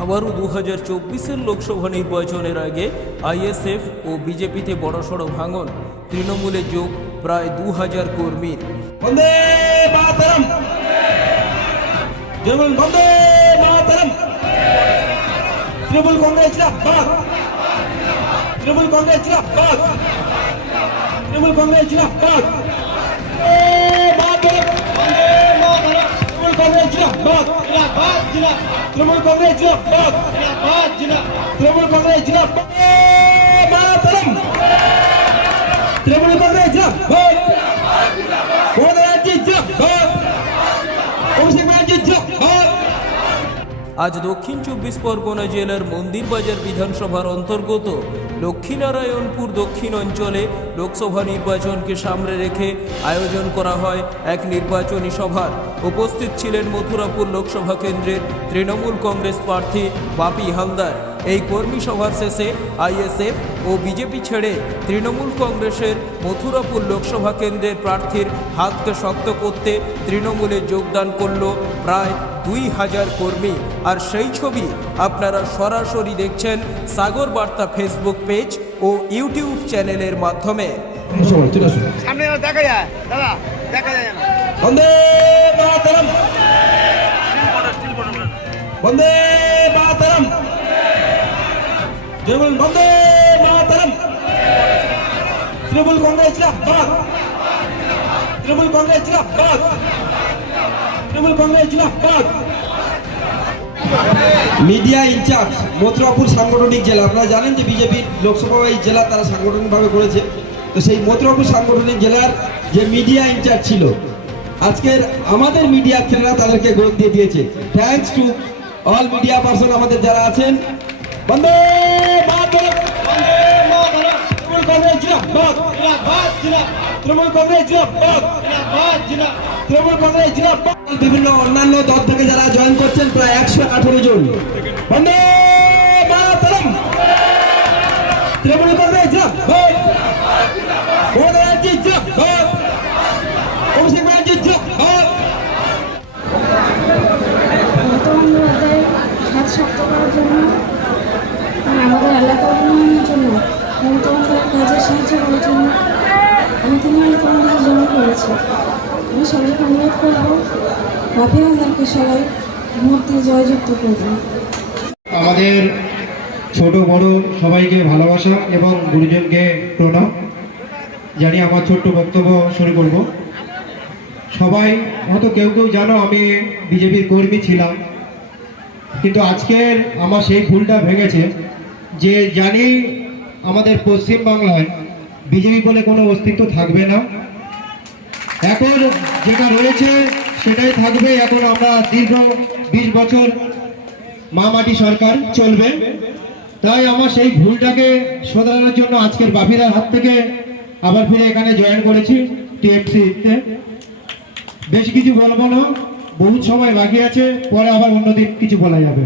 আবারও 2024-এর লোকসভা নির্বাচনের আগে আইএসএফ ও বিজেপিতে বড়সড় ভাঙন, তৃণমূলে যোগ প্রায় 2000 কর্মীর। বন্দে মাতরম, তৃণমূল বন্দে মাতরম, তৃণমূল কংগ্রেস জিন্দাবাদ, তৃণমূল কংগ্রেস জিন্দাবাদ, তৃণমূল কংগ্রেস জিন্দাবাদ, তৃণমূল কংগ্রেস জিন্দাবাদ, তৃণমূল কংগ্রেস জিন্দাবাদ, তৃণমূল কংগ্রেস জিন্দাবাদ, মাতরম, তৃণমূল কংগ্রেস জিন্দাবাদ, আজ দক্ষিণ 24 পরগনা জেলার মন্দিরবাজার বিধানসভার অন্তর্গত লক্ষ্মীনারায়ণপুর দক্ষিণ অঞ্চলে লোকসভা নির্বাচনকে সামনে রেখে আয়োজন করা হয় এক নির্বাচনী সভার। উপস্থিত ছিলেন মথুরাপুর লোকসভা কেন্দ্রের তৃণমূল কংগ্রেস প্রার্থী বাপি হালদার। এই কর্মী সভার শেষে আইএসএফ ও বিজেপি ছেড়ে তৃণমূল কংগ্রেসের মথুরাপুর লোকসভা কেন্দ্রের প্রার্থীর হাতকে শক্ত করতে তৃণমূলে যোগদান করল প্রায় 2000 কর্মী। আর সেই ছবি আপনারা সরাসরি দেখছেন সাগর বার্তা ফেসবুক পেজ ও ইউটিউব চ্যানেলের মাধ্যমে। সামনে দেখা যায় দাদা, দেখা যায় না। বন্দে মাতরম, বন্দে মাতরম, তৃণমূল বন্দে মাতরম, তৃণমূল কংগ্রেস জিন্দাবাদ, তৃণমূল কংগ্রেস জিন্দাবাদ, তৃণমূল কংগ্রেস জিন্দাবাদ। মিডিয়া ইনচার্জ মথুরাপুর সাংগঠনিক জেলা, আপনারা জানেন যে বিজেপির লোকসভা এই জেলা তারা সাংগঠনিকভাবে করেছে। তো সেই মথুরাপুর সাংগঠনিক জেলার যে মিডিয়া ইনচার্জ ছিল, আজকের আমাদের মিডিয়া ছেলেরা তাদেরকে গোল দিয়ে দিয়েছে। Thanks to all media person আমাদের যারা আছেন। বন্দে মাতরম, বন্দে মাতরম, তৃণমূল কংগ্রেস জিন্দাবাদ, তৃণমূল কংগ্রেস জিন্দাবাদ, তৃণমূল কংগ্রেস জিন্দাবাদ। বিভিন্ন অন্যান্য দল থেকে যারা জয়েন করছেন প্রায় 118 জন। বন্দে মাতরম, তৃণমূল কংগ্রেস জিন্দাবাদ, মোদী জিন্দাবাদ, অভিষেক ব্যানার্জি জিন্দাবাদ। হাত শক্ত করার জন্য, আমাদের এলাকা উন্নয়নের জন্য, মমতা কাজে সাহায্য করার জন্য আমি তৃণমূল কংগ্রেস জয়েন করেছি। আমি সবাইকে অনুরোধ করবো বাপি হালদারকে সবাই ভোট দিয়ে জয়যুক্ত করবেন। আমাদের ছোট বড় সবাইকে ভালোবাসা এবং গুরুজনকে প্রণাম জানিয়ে আমার ছোট্ট বক্তব্য শুরু করব। সবাই হয়তো কেউ কেউ জানো আমি বিজেপির কর্মী ছিলাম, কিন্তু আজকের আমার সেই ভুলটা ভেঙেছে যে জানি আমাদের পশ্চিমবাংলায় বিজেপি বলে কোনো অস্তিত্ব থাকবে না। এখন যেটা রয়েছে সেটাই থাকবে। এখন আমরা দীর্ঘ 20 বছর মা মাটি সরকার চলবে। তাই আমার সেই ভুলটাকে শোধরানোর জন্য আজকের বাপিরার হাত থেকে আবার ফিরে এখানে জয়েন করেছি টিএমসিতে। বেশি কিছু বলবো না, বহুত সময় বাকি আছে, পরে আবার অন্যদিন কিছু বলা যাবে।